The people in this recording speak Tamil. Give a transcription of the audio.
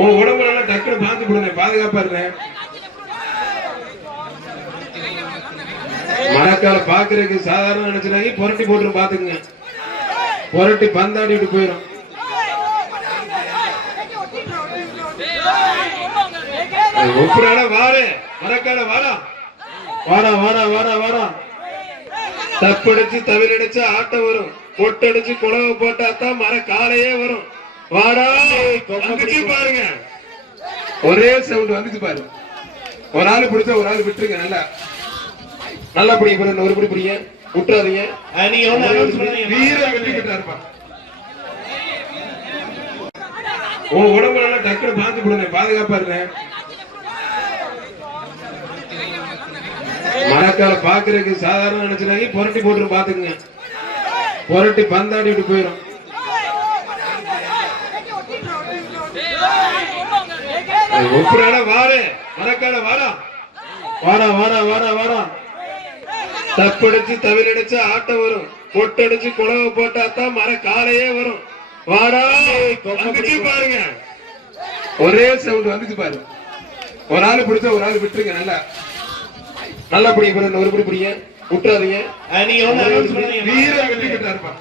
உன் உடம்பு நல்லா டக்குனு பார்த்து போடுங்க பாதுகாப்பா இருந்தேன் மரக்கால பாக்குறதுக்கு சாதாரண நினைச்சுனாங்க புரட்டி போட்டு பாத்துக்குங்க. புரட்டி பந்தாடிட்டு போயிடும் ஒப்புறாட வாரு மரக்கால வாரா வாரா வாரா வாரா வாரா தப்படிச்சு தவிரடிச்சு ஆட்டம் வரும். பொட்டடிச்சு குழவை போட்டா தான் மர காலையே வரும். வாடா. வந்துச்சு பாருங்க. ஒரே சவுண்ட் வந்துச்சு பாரு. ஒரு ஆள் பிடிச்சா ஒரு ஆள் விட்டுருங்க நல்லா. நல்லா பிடிங்க பாருங்க ஒரு பிடி பிடிங்க? விட்டுறாதீங்க. நீங்க ஒண்ணு பண்ணாதீங்க. வீர வெற்றி பெற்றாருப்பா உன் உடம்பு நல்லா டக்குனு பார்த்து போடுங்க பாதுகாப்பா இருந்தேன் மரக்கால பாக்குறதுக்கு சாதாரண நினைச்சுனாங்க புரட்டி போட்டு பாத்துக்குங்க புரட்டி பந்தாடிட்டு போயிடும் ஒப்புறாட வாரு. மரக்கால வாரா வாரா வாரா வாரா வாரா தப்படிச்சு தவிரடிச்சு ஆட்டம் வரும். பொட்டடிச்சு குழவை போட்டா தான் மர காலையே வரும். வாடா. வந்துச்சு பாருங்க. ஒரே சவுண்ட் வந்துச்சு பாரு. ஒரு ஆள் பிடிச்சா ஒரு ஆள் விட்டுருங்க நல்லா. நல்லா பிடிங்க பாருங்க ஒரு பிடி பிடிங்க. விட்டுறாதீங்க. நீங்க பண்ணாதீங்க. வீர வெற்றி பெற்றாருப்பா